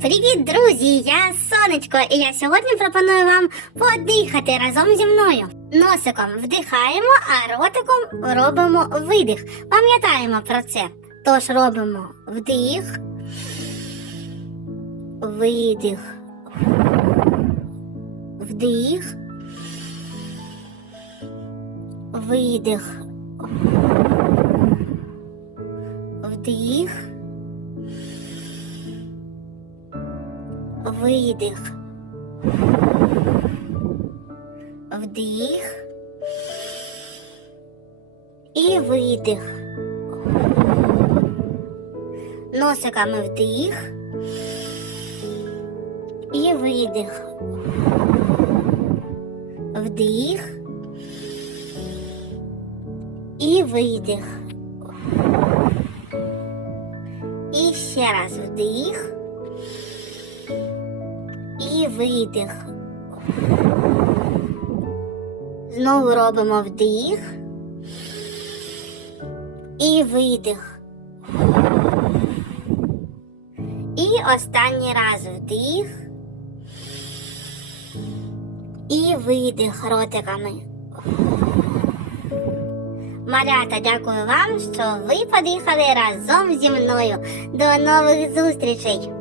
Привіт, друзі! Я Сонечко, і я сьогодні пропоную вам подихати разом зі мною. Носиком вдихаємо, а ротиком робимо видих. Пам'ятаємо про це. Тож робимо вдих, видих, вдих, видих, вдих. Видих. Вдих. І видих. Носиками вдих. І видих. Вдих. І видих. І ще раз вдих і видих. Знову робимо вдих і видих. І останній раз вдих і видих ротиками. Малята, дякую вам, що ви подихали разом зі мною. До нових зустрічей!